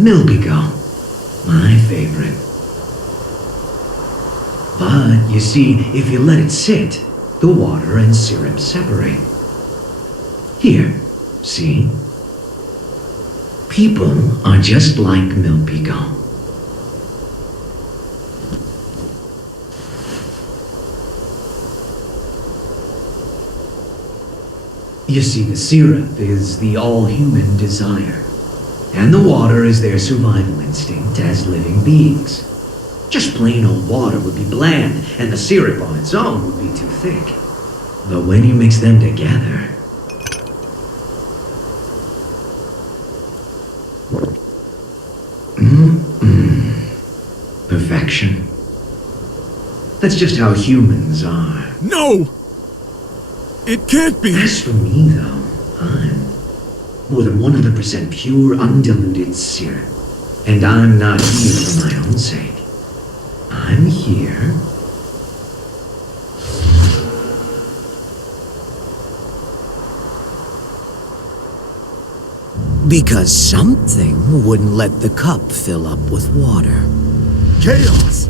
Milbigo, my favorite. But, you see, if you let it sit, the water and syrup separate. Here, see? People are just like Milbigo. You see, the syrup is the all-human desire, and the water is their survival instinct as living beings. Just plain old water would be bland, and the syrup on its own would be too thick. But when you mix them together... Perfection. That's just how humans are. No! It can't be! As for me, though, I'm more than 100% pure, undiluted syrup. And I'm not here for my own sake. I'm here... because something wouldn't let the cup fill up with water. Chaos!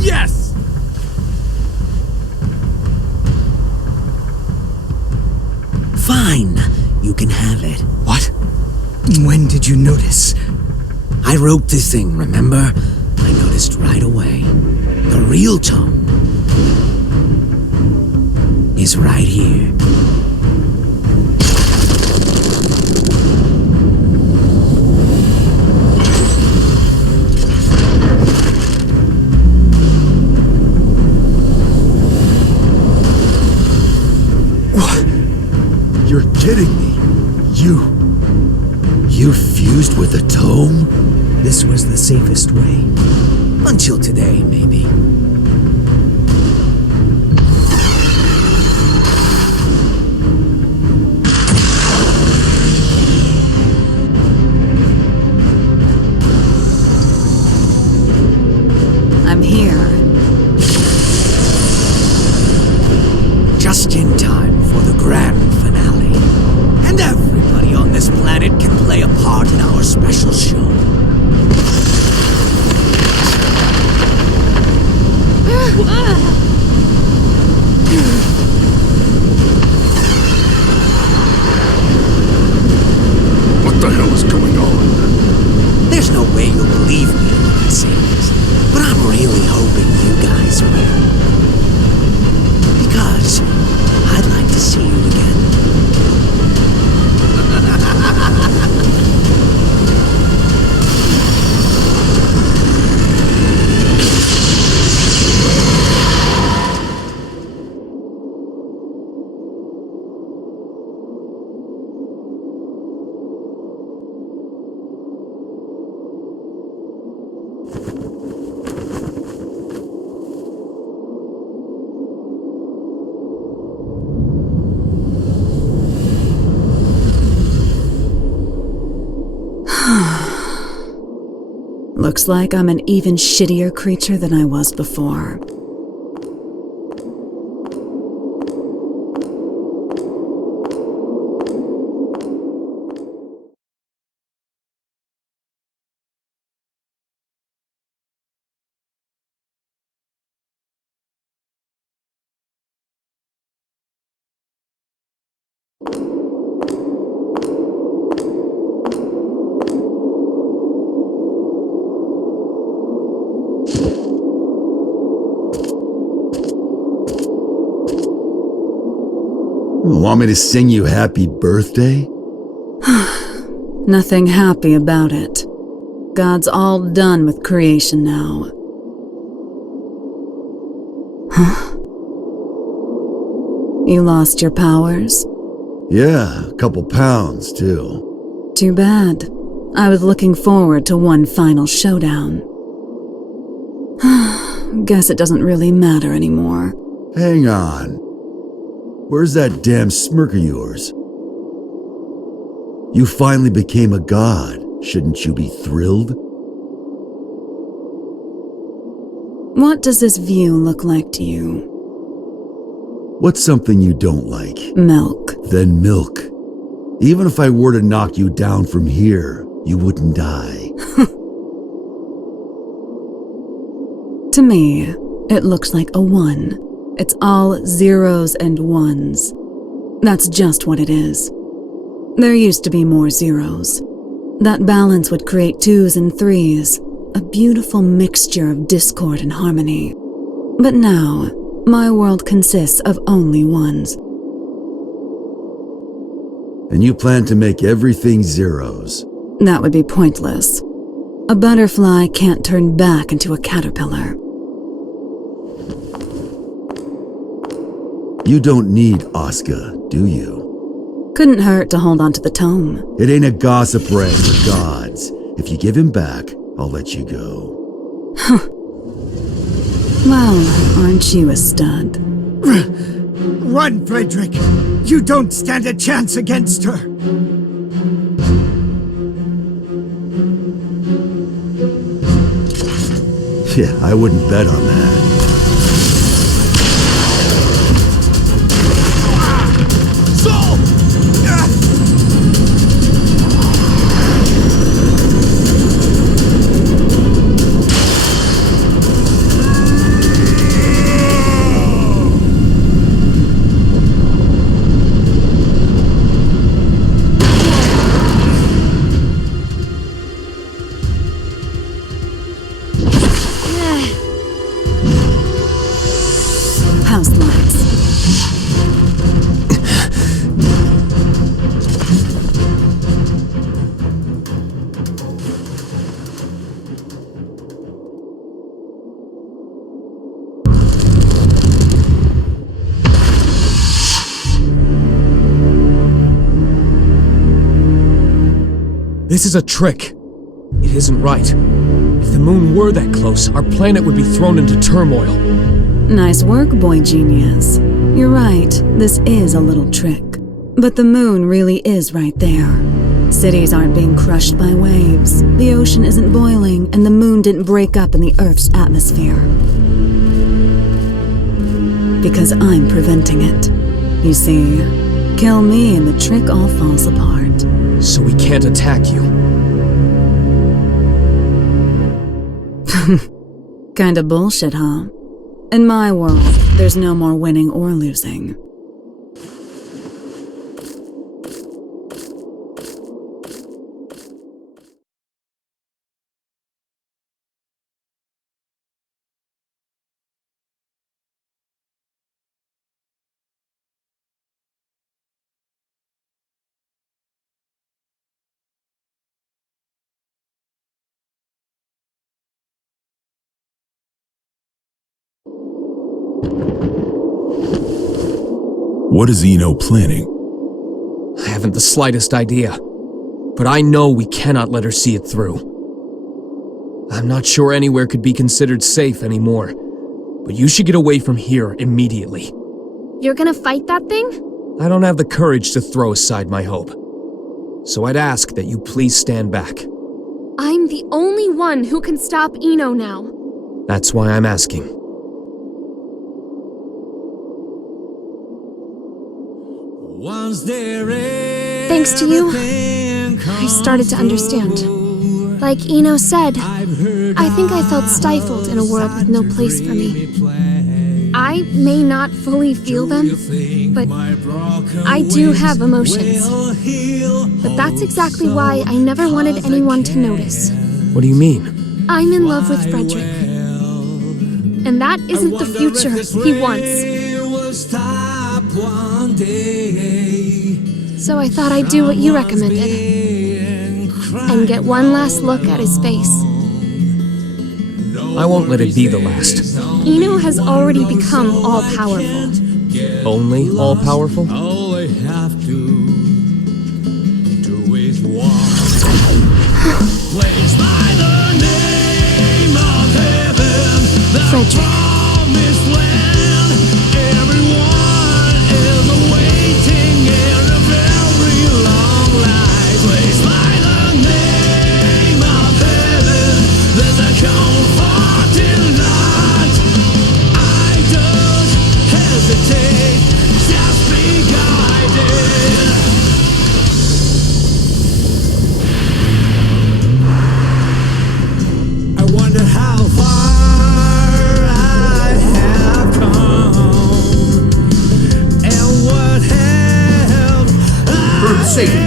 Yes! Fine, you can have it. What? When did you notice? I wrote the thing, remember? I noticed right away. The real tone is right here. What? You're kidding me. You fused with the tome? This was the safest way. Until today, maybe. I'm here. Just in time for the grand finale. And everybody on this planet can play a part in our special show. What the hell is going on? There's no way you'll believe me when I say this, but I'm really hoping you guys will. Because I'd like to see you again. Looks like I'm an even shittier creature than I was before. Want me to sing you happy birthday? Nothing happy about it. God's all done with creation now. Huh? You lost your powers? Yeah, a couple pounds, too. Too bad. I was looking forward to one final showdown. Guess it doesn't really matter anymore. Hang on. Where's that damn smirk of yours? You finally became a god. Shouldn't you be thrilled? What does this view look like to you? What's something you don't like? Milk. Then milk. Even if I were to knock you down from here, you wouldn't die. To me, it looks like a 1. It's all zeros and ones. That's just what it is. There used to be more zeros. That balance would create 2s and 3s, a beautiful mixture of discord and harmony. But now, my world consists of only 1s. And you plan to make everything zeros. That would be pointless. A butterfly can't turn back into a caterpillar. You don't need Oscar, do you? Couldn't hurt to hold on to the tome. It ain't a gossip rag for gods. If you give him back, I'll let you go. Well, aren't you a stud? Run, Frederick! You don't stand a chance against her! Yeah, I wouldn't bet on that. House lights. This is a trick. It isn't right. If the moon were that close, our planet would be thrown into turmoil. Nice work, boy genius. You're right, this is a little trick. But the moon really is right there. Cities aren't being crushed by waves, the ocean isn't boiling, and the moon didn't break up in the Earth's atmosphere. Because I'm preventing it. You see, kill me and the trick all falls apart. So we can't attack you. Kinda bullshit, huh? In my world, there's no more winning or losing. What is Eno planning? I haven't the slightest idea. But I know we cannot let her see it through. I'm not sure anywhere could be considered safe anymore. But you should get away from here immediately. You're gonna fight that thing? I don't have the courage to throw aside my hope. So I'd ask that you please stand back. I'm the only one who can stop Eno now. That's why I'm asking. Thanks to you, I started to understand. Like Eno said, I think I felt stifled in a world with no place for me. I may not fully feel them, but I do have emotions. But that's exactly why I never wanted anyone to notice. What do you mean? I'm in love with Frederick. And that isn't the future he wants. So I thought I'd do what you recommended. And get one last look at his face. I won't let it be the last. Eno has already become all-powerful. Only all-powerful? All I have to do is walk. Placed by the name of heaven, the Frederick. promised land. Everyone is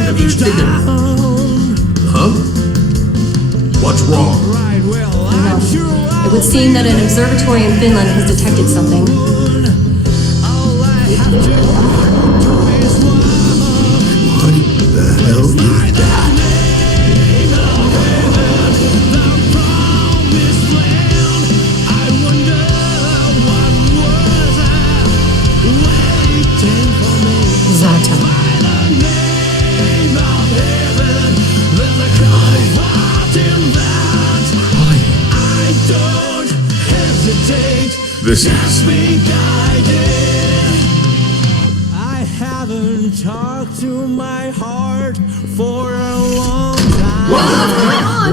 of each down. Huh? What's wrong? It would seem that an observatory in Finland has detected something. What the hell is that? Zata. This is... I haven't talked to my heart for a long time.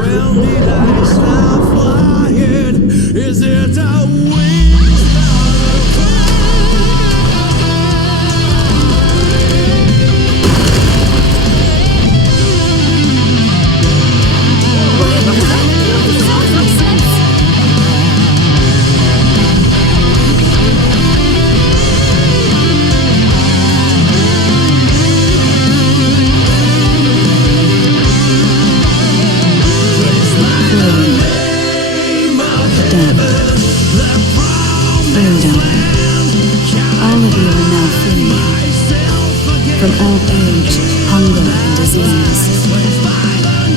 When did I stop flying? Is it a wind? Freedom. All of you are now free. From old age, hunger and disease.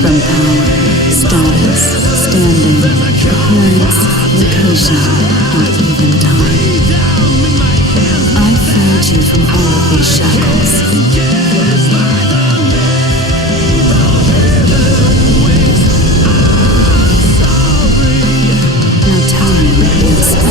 From power, status, standing, appearance, location, or even time. I freed you from all of these shackles. Now time heals you.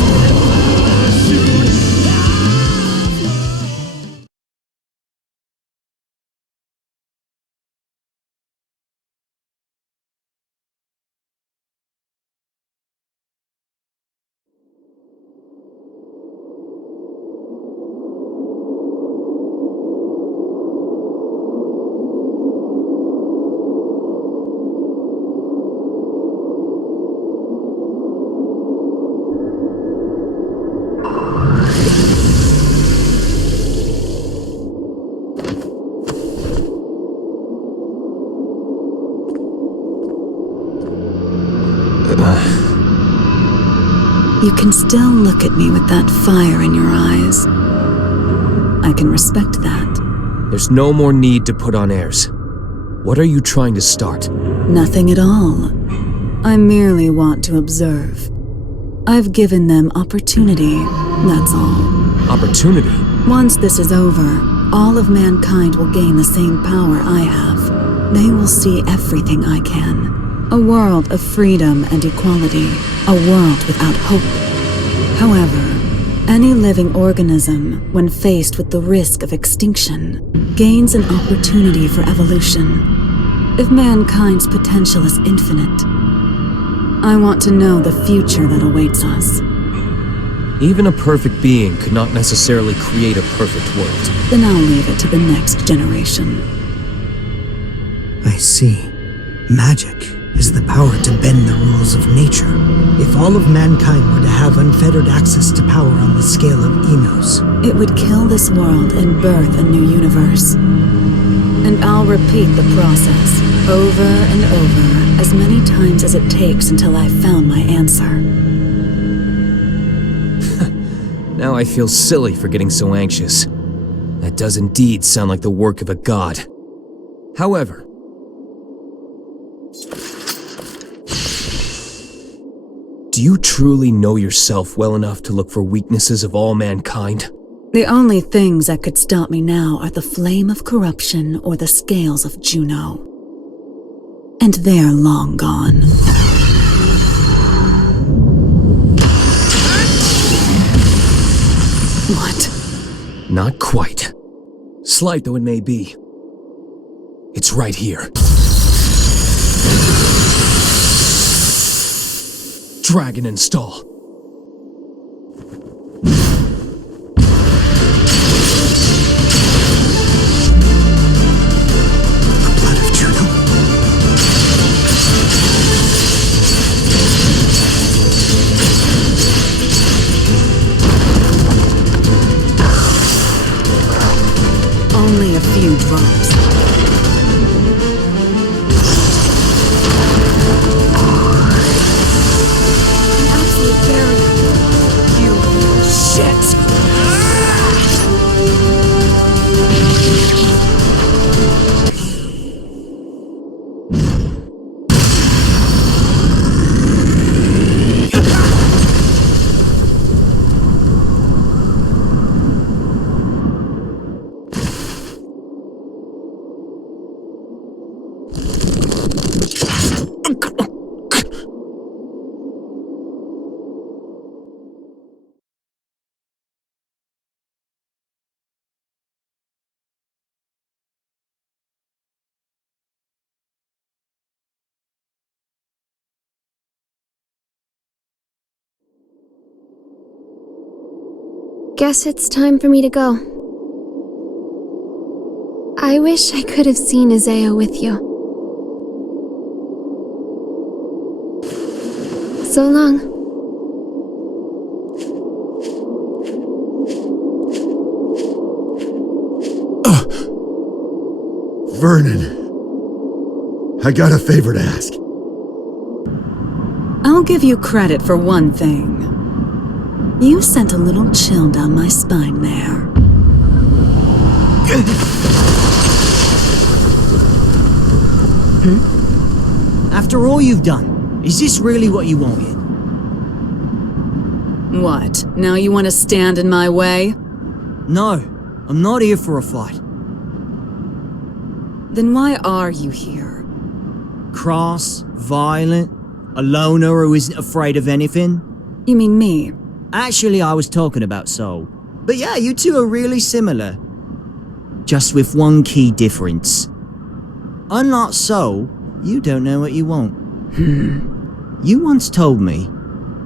You can still look at me with that fire in your eyes. I can respect that. There's no more need to put on airs. What are you trying to start? Nothing at all. I merely want to observe. I've given them opportunity, that's all. Opportunity? Once this is over, all of mankind will gain the same power I have. They will see everything I can. A world of freedom and equality. A world without hope. However, any living organism, when faced with the risk of extinction, gains an opportunity for evolution. If mankind's potential is infinite, I want to know the future that awaits us. Even a perfect being could not necessarily create a perfect world. Then I'll leave it to the next generation. I see. Magic is the power to bend the rules of nature. If all of mankind were to have unfettered access to power on the scale of Enos, it would kill this world and birth a new universe. And I'll repeat the process over and over as many times as it takes until I've found my answer. Now I feel silly for getting so anxious. That does indeed sound like the work of a god. However, do you truly know yourself well enough to look for weaknesses of all mankind? The only things that could stop me now are the flame of corruption or the scales of Juno. And they're long gone. What? Not quite. Slight though it may be. It's right here. Dragon install. blood of Juno. Only a few drops. guess it's time for me to go. I wish I could have seen Isaiah with you. So long. Vernon, I got a favor to ask. I'll give you credit for one thing. You sent a little chill down my spine there. After all you've done, is this really what you wanted? What? Now you want to stand in my way? No, I'm not here for a fight. Then why are you here? Cross, violent, a loner who isn't afraid of anything. You mean me? Actually, I was talking about Soul. But yeah, you two are really similar. Just with one key difference. Unlike Soul, you don't know what you want. You once told me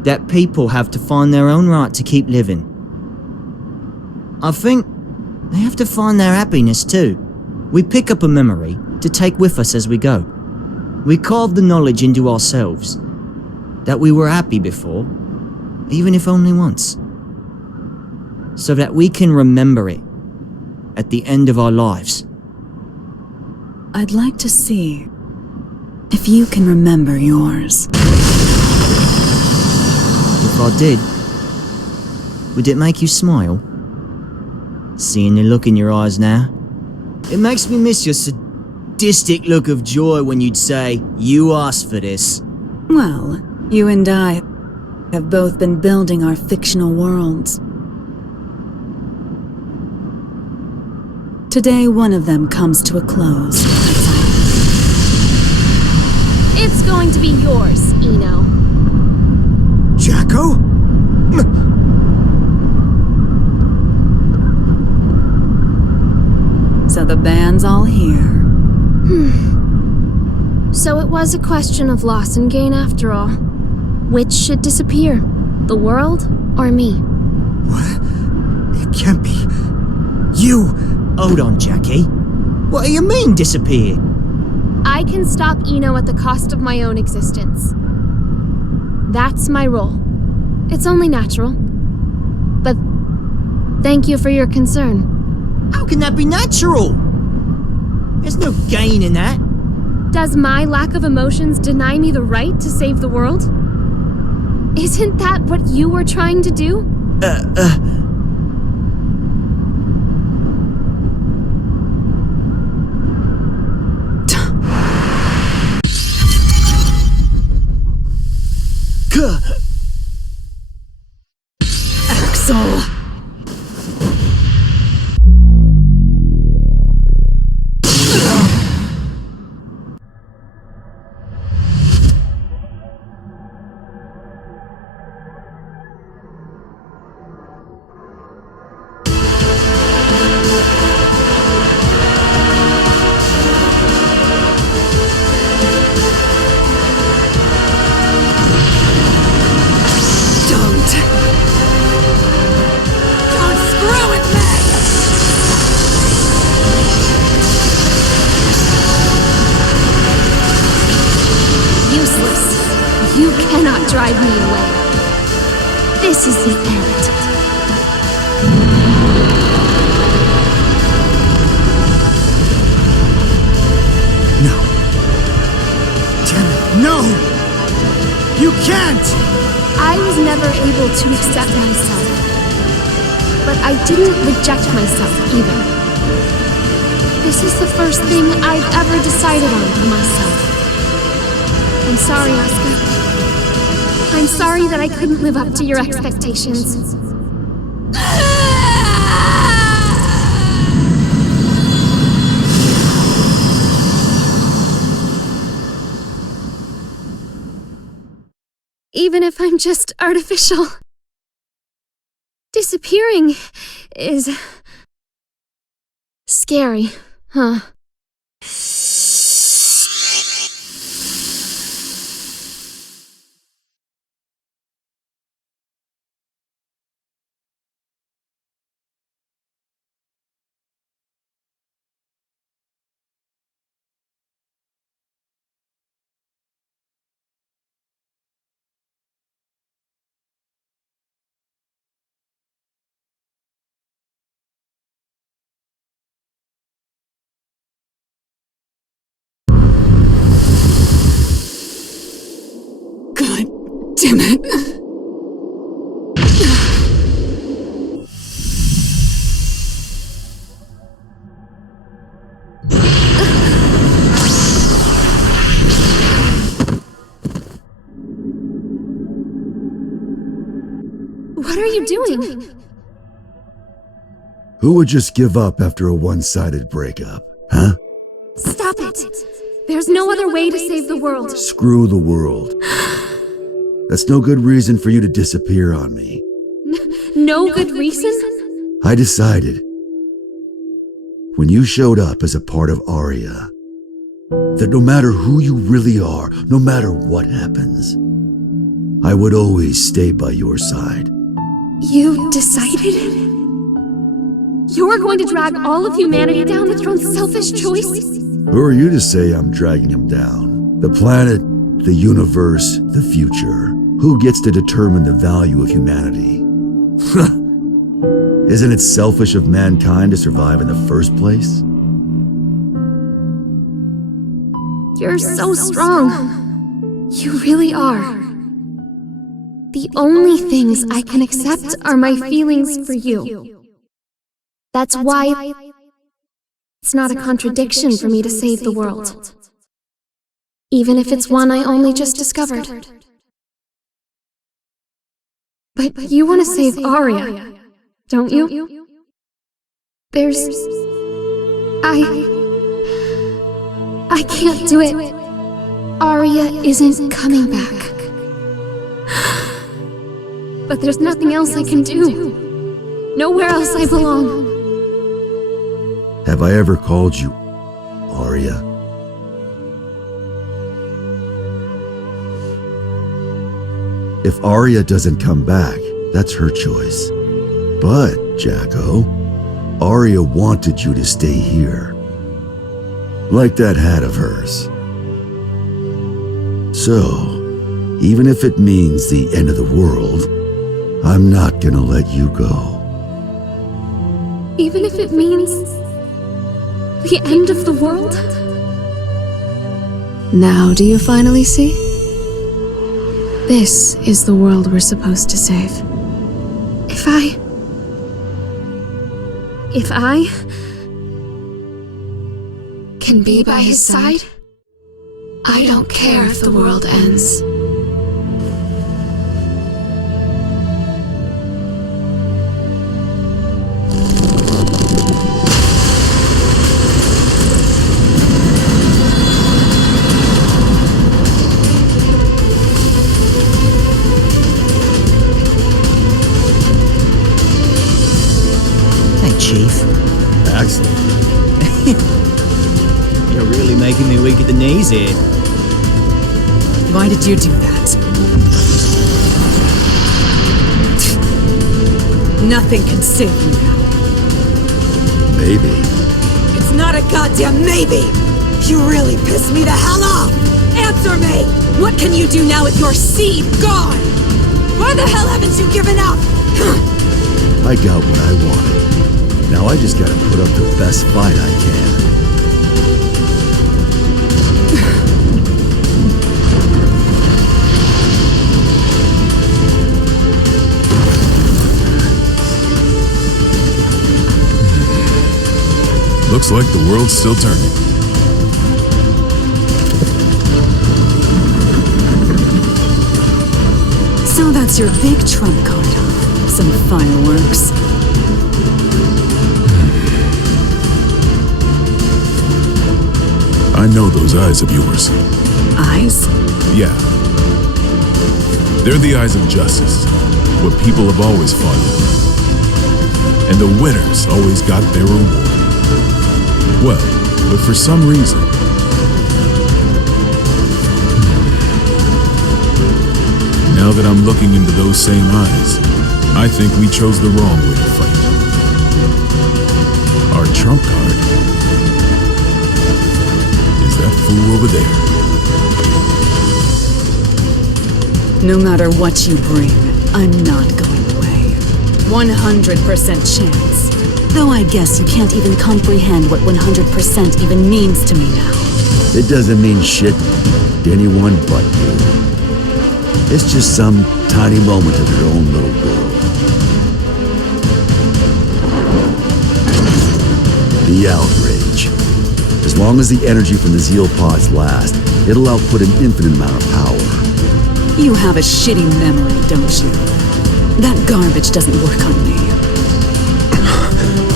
that people have to find their own right to keep living. I think they have to find their happiness too. We pick up a memory to take with us as we go. We carve the knowledge into ourselves that we were happy before, even if only once, so that we can remember it at the end of our lives. I'd like to see if you can remember yours. If I did, would it make you smile? Seeing the look in your eyes now? It makes me miss your sadistic look of joy when you'd say, "You asked for this." Well, you and I have both been building our fictional worlds. Today, one of them comes to a close. It's going to be yours, Eno. Jacko? So the band's all here. So it was a question of loss and gain after all. Which should disappear? The world or me? What? It can't be. You! Hold on, Jackie. What do you mean, disappear? I can stop Eno at the cost of my own existence. That's my role. It's only natural. But thank you for your concern. How can that be natural? There's no gain in that. Does my lack of emotions deny me the right to save the world? Isn't that what you were trying to do? Axel! You cannot drive me away. This is the end. No. Damn it, no! You can't! I was never able to accept myself. But I didn't reject myself either. This is the first thing I've ever decided on for myself. I'm sorry, Asuka. I'm sorry that I couldn't live up to your expectations. Even if I'm just artificial. Disappearing is scary, huh? Damn it. What are you doing? Who would just give up after a one-sided breakup, huh? Stop it! There's no other way to save the world. Screw the world. That's no good reason for you to disappear on me. No good reason? I decided, when you showed up as a part of Aria, that no matter who you really are, no matter what happens, I would always stay by your side. You decided? You're going to drag all of humanity down with your own selfish choice? Who are you to say I'm dragging him down? The planet, the universe, the future. Who gets to determine the value of humanity? Isn't it selfish of mankind to survive in the first place? You're so strong. You really are. The only things I can accept are my feelings for you. That's why it's not a contradiction for me to save the world. Even if it's one I only just discovered. But you want to save Aria, don't you? I can't do it. Aria isn't coming back. But there's nothing else I can do. Nowhere else I belong. Have I ever called you Aria? If Aria doesn't come back, that's her choice. But, Jacko, Aria wanted you to stay here. Like that hat of hers. So, even if it means the end of the world, I'm not gonna let you go. Even if it means the end of the world? Now do you finally see? This is the world we're supposed to save. If I can be by his side, I don't care if the world ends. Chief. Excellent. You're really making me weak at the knees here. Why did you do that? Nothing can save you now. Maybe. It's not a goddamn maybe! You really pissed me the hell off! Answer me! What can you do now with your seed gone? Why the hell haven't you given up? I got what I wanted. Now I just gotta put up the best fight I can. Looks like the world's still turning. So that's your big trump card, huh? Some fireworks. I know those eyes of yours. Eyes? Yeah. They're the eyes of justice, what people have always fought for. And the winners always got their reward. Well, but for some reason, now that I'm looking into those same eyes, I think we chose the wrong way to fight. Our trump card is that fool over there. No matter what you bring, I'm not going away. 100% chance. Though I guess you can't even comprehend what 100% even means to me now. It doesn't mean shit to anyone but you. It's just some tiny moment of your own little world. The outrage. As long as the energy from the Zeal pods last, it'll output an infinite amount of power. You have a shitty memory, don't you? That garbage doesn't work on me.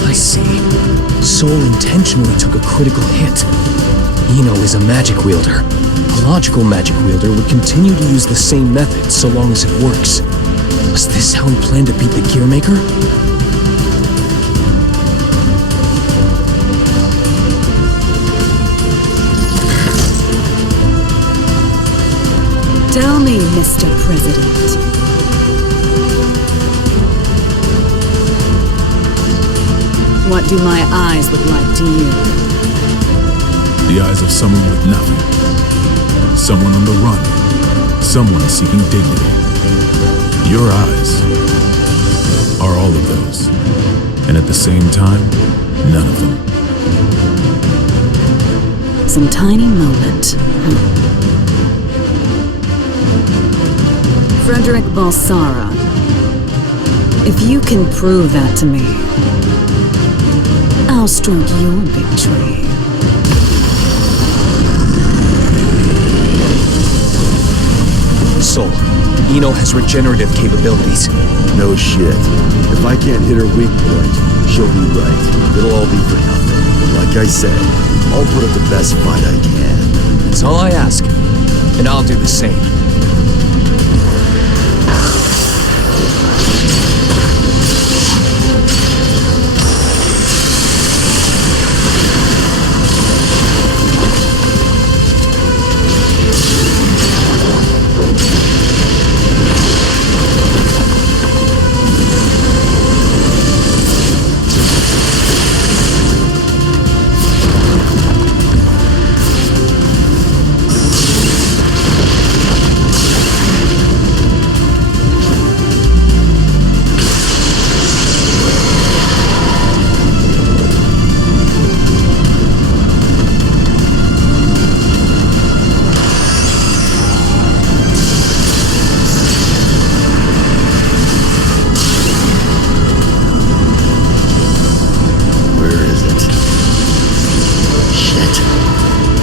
I see. Soul intentionally took a critical hit. Eno is a magic wielder. A logical magic wielder would continue to use the same method so long as it works. Was this how he planned to beat the Gearmaker? Tell me, Mr. President. What do my eyes look like to you? The eyes of someone with nothing. Someone on the run. Someone seeking dignity. Your eyes are all of those. And at the same time, none of them. Some tiny moment. Frederick Balsara. If you can prove that to me, I'll stroke your big tree. Soul, Eno has regenerative capabilities. No shit. If I can't hit her weak point, she'll be right. It'll all be for nothing. Like I said, I'll put up the best fight I can. That's all I ask. And I'll do the same.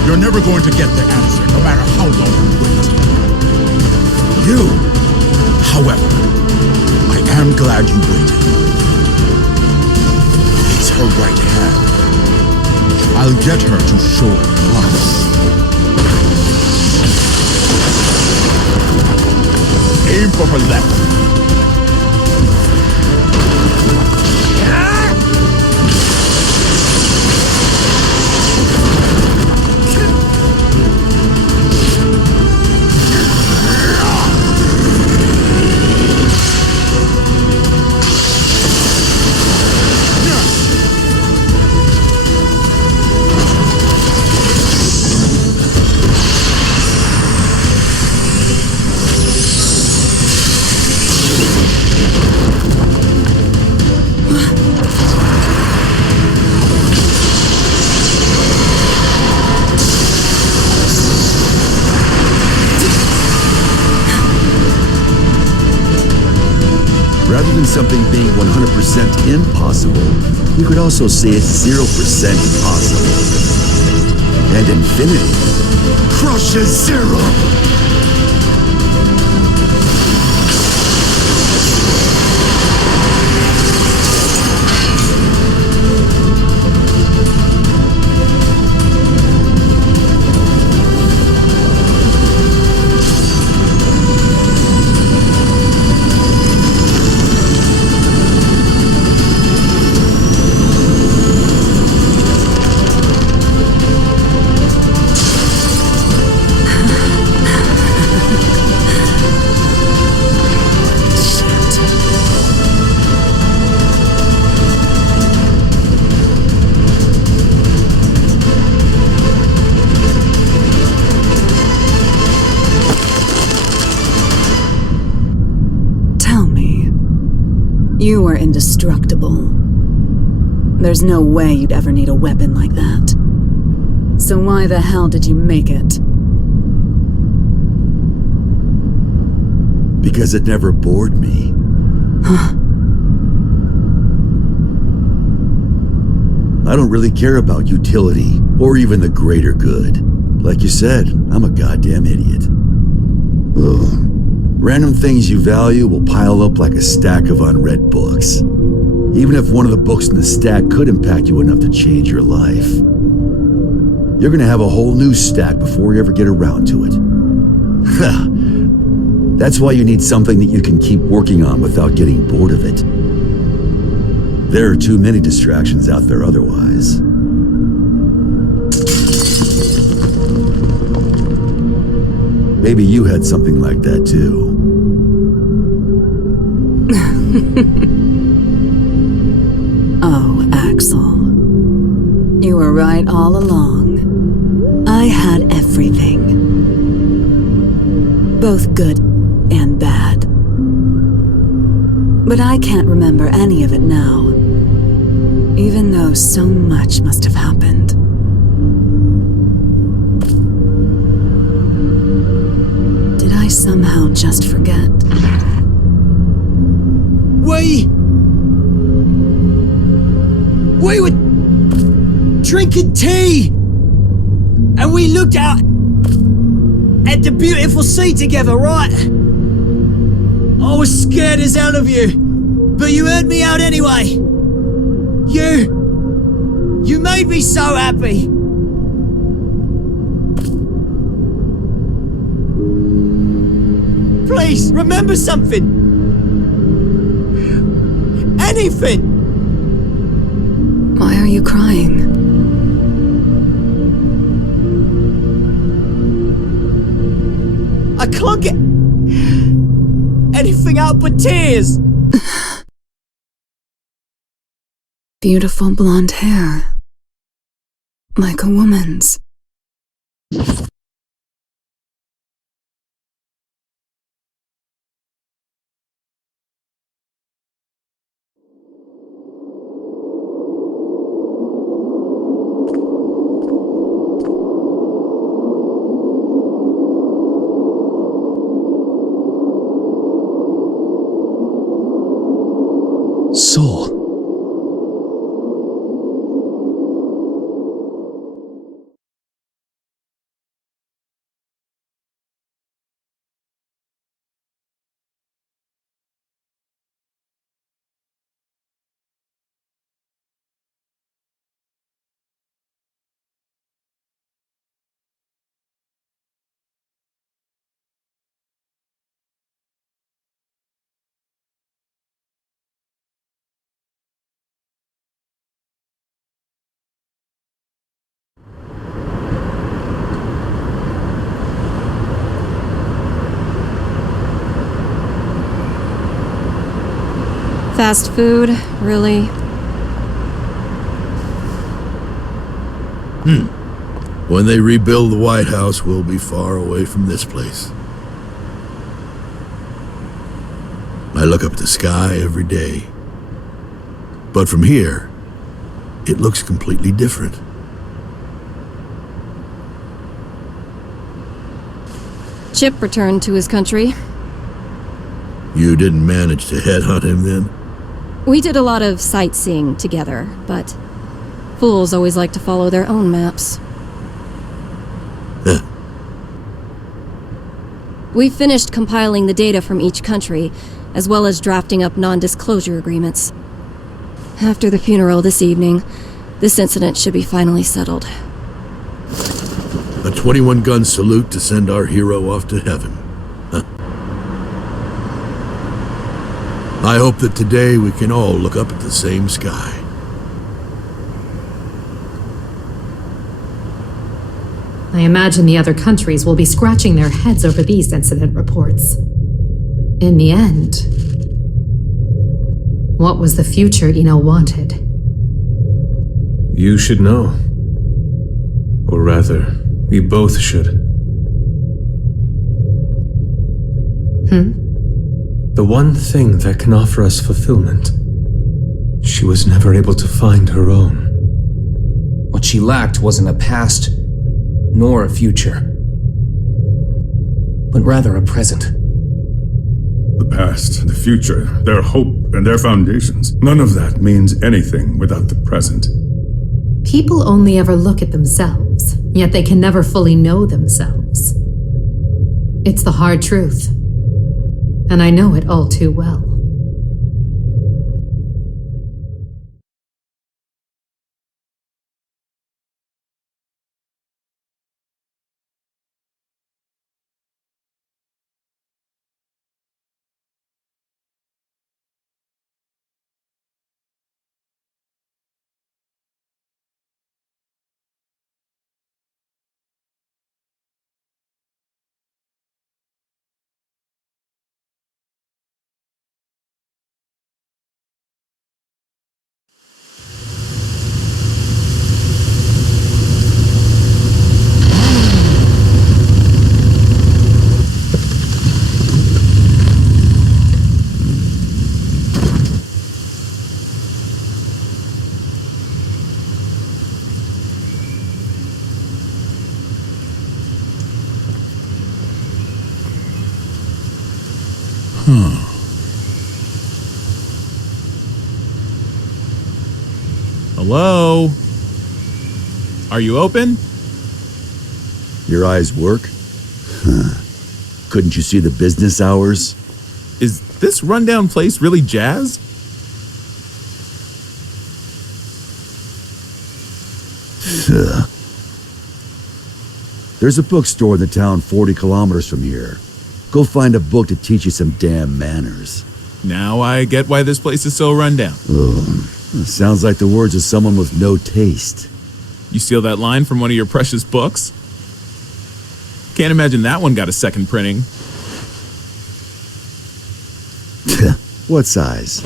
You're never going to get the answer, no matter how long you wait. You, however, I am glad you waited. It's her right hand. I'll get her to shore promise. Aim for her left. Rather than something being 100% impossible, you could also say it's 0% possible. And infinity crushes zero! You are indestructible. There's no way you'd ever need a weapon like that. So why the hell did you make it? Because it never bored me. I don't really care about utility, or even the greater good. Like you said, I'm a goddamn idiot. Ugh. Random things you value will pile up like a stack of unread books. Even if one of the books in the stack could impact you enough to change your life. You're gonna have a whole new stack before you ever get around to it. That's why you need something that you can keep working on without getting bored of it. There are too many distractions out there otherwise. Maybe you had something like that too. Oh, Axel. You were right all along. I had everything. Both good and bad. But I can't remember any of it now. Even though so much must have happened. Did I somehow just forget? We were drinking tea, and we looked out at the beautiful sea together, right? I was scared as hell of you, but you heard me out anyway. You made me so happy. Please, remember something. Anything. Why are you crying? I can't get anything out but tears. Beautiful blonde hair. Like a woman's. Soul. Fast food, really? When they rebuild the White House, we'll be far away from this place. I look up at the sky every day. But from here, it looks completely different. Chip returned to his country. You didn't manage to headhunt him then? We did a lot of sightseeing together, but fools always like to follow their own maps. Huh. We finished compiling the data from each country, as well as drafting up non-disclosure agreements. After the funeral this evening, this incident should be finally settled. A 21-gun salute to send our hero off to heaven. Huh. I hope that today we can all look up at the same sky. I imagine the other countries will be scratching their heads over these incident reports. In the end, what was the future Eno wanted? You should know. Or rather, we both should. The one thing that can offer us fulfillment. She was never able to find her own. What she lacked wasn't a past, nor a future, but rather a present. The past, the future, their hope, and their foundations. None of that means anything without the present. People only ever look at themselves, yet they can never fully know themselves. It's the hard truth, and I know it all too well. Hello? Are you open? Your eyes work? Couldn't you see the business hours? Is this rundown place really jazz? There's a bookstore in the town 40 kilometers from here. Go find a book to teach you some damn manners. Now I get why this place is so rundown. Sounds like the words of someone with no taste. You steal that line from one of your precious books? Can't imagine that one got a second printing. What size?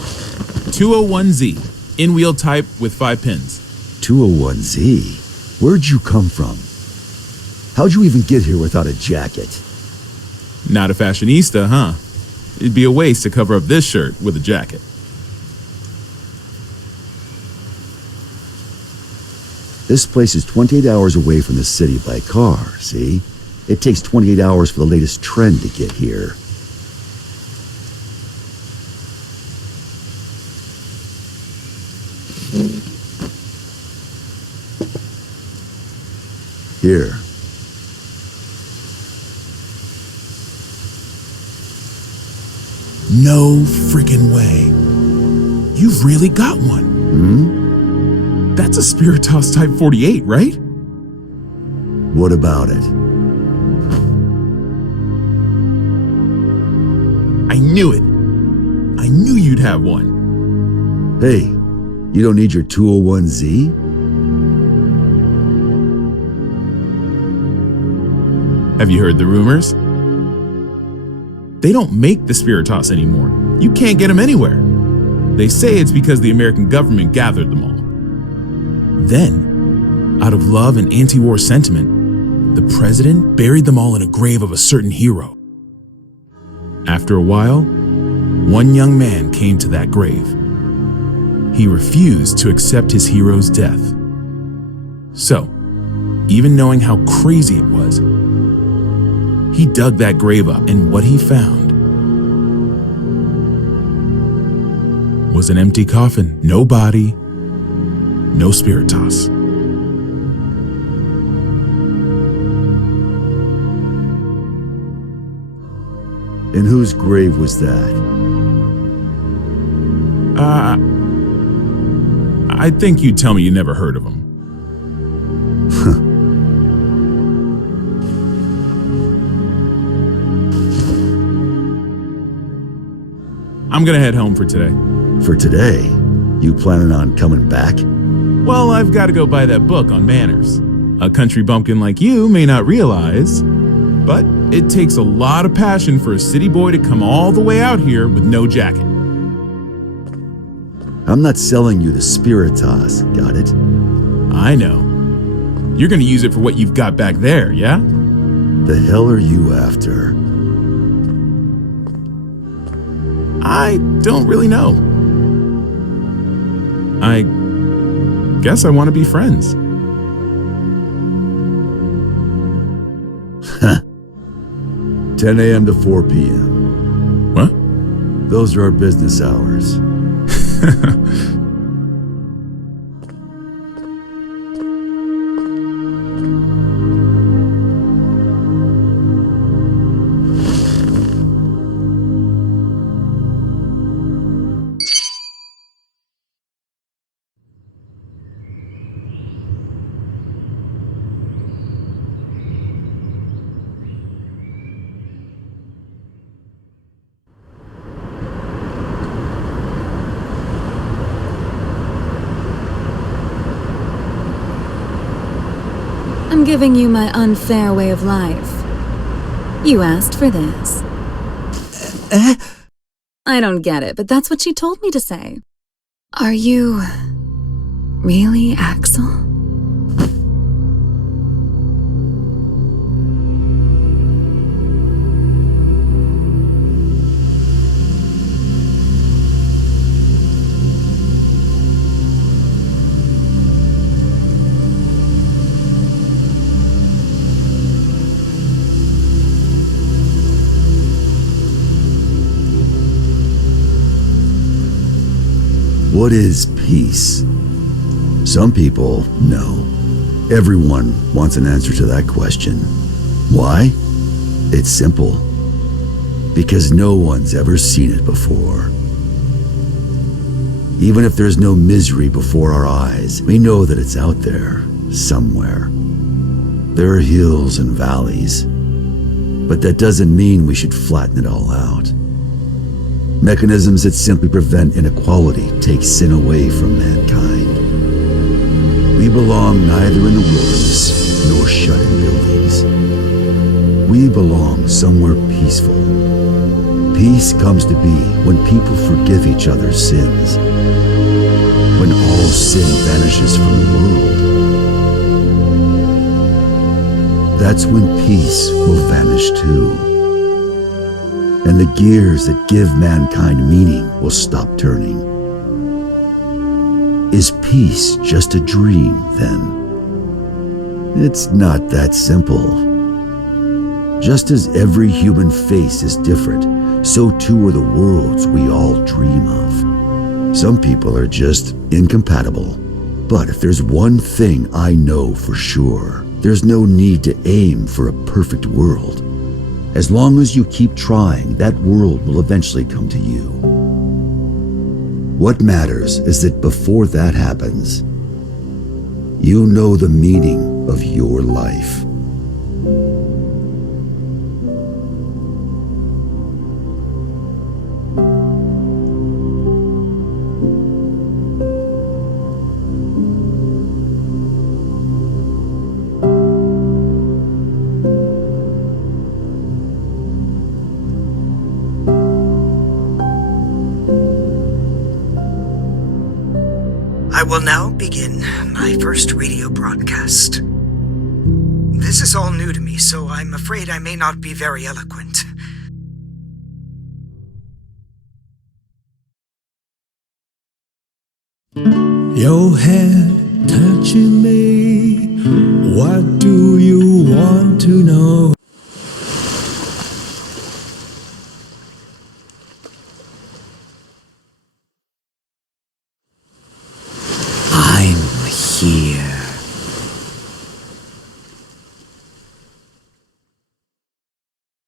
201Z. In-wheel type with 5 pins. 201Z? Where'd you come from? How'd you even get here without a jacket? Not a fashionista, huh? It'd be a waste to cover up this shirt with a jacket. This place is 28 hours away from the city by car, see? It takes 28 hours for the latest trend to get here. Here. No freaking way. You've really got one. That's a Spiritos Type 48, right? What about it? I knew it. I knew you'd have one. Hey, you don't need your 201Z? Have you heard the rumors? They don't make the Spiritos anymore. You can't get them anywhere. They say it's because the American government gathered them all. Then, out of love and anti-war sentiment, the president buried them all in a grave of a certain hero. After a while, one young man came to that grave. He refused to accept his hero's death. So, even knowing how crazy it was, he dug that grave up, and what he found was an empty coffin. No body, no Spiritos. And whose grave was that? I think you'd tell me you never heard of him. I'm gonna head home for today. For today? You planning on coming back? Well, I've got to go buy that book on manners. A country bumpkin like you may not realize, but it takes a lot of passion for a city boy to come all the way out here with no jacket. I'm not selling you the Spiritos, got it? I know. You're gonna use it for what you've got back there, yeah? The hell are you after? I don't really know. I guess I want to be friends. 10 a.m. to 4 p.m. What? Those are our business hours. I'm giving you my unfair way of life. You asked for this. I don't get it, but that's what she told me to say. Are you really Axel? What is peace? Some people know. Everyone wants an answer to that question. Why? It's simple. Because no one's ever seen it before. Even if there's no misery before our eyes, we know that it's out there, somewhere. There are hills and valleys, but that doesn't mean we should flatten it all out. Mechanisms that simply prevent inequality take sin away from mankind. We belong neither in the wilderness nor shut in buildings. We belong somewhere peaceful. Peace comes to be when people forgive each other's sins. When all sin vanishes from the world. That's when peace will vanish too. And the gears that give mankind meaning will stop turning. Is peace just a dream, then? It's not that simple. Just as every human face is different, so too are the worlds we all dream of. Some people are just incompatible. But if there's one thing I know for sure, there's no need to aim for a perfect world. As long as you keep trying, that world will eventually come to you. What matters is that before that happens, you know the meaning of your life. I will now begin my first radio broadcast. This is all new to me, so I'm afraid I may not be very eloquent. Your head touching me. What do you want to know?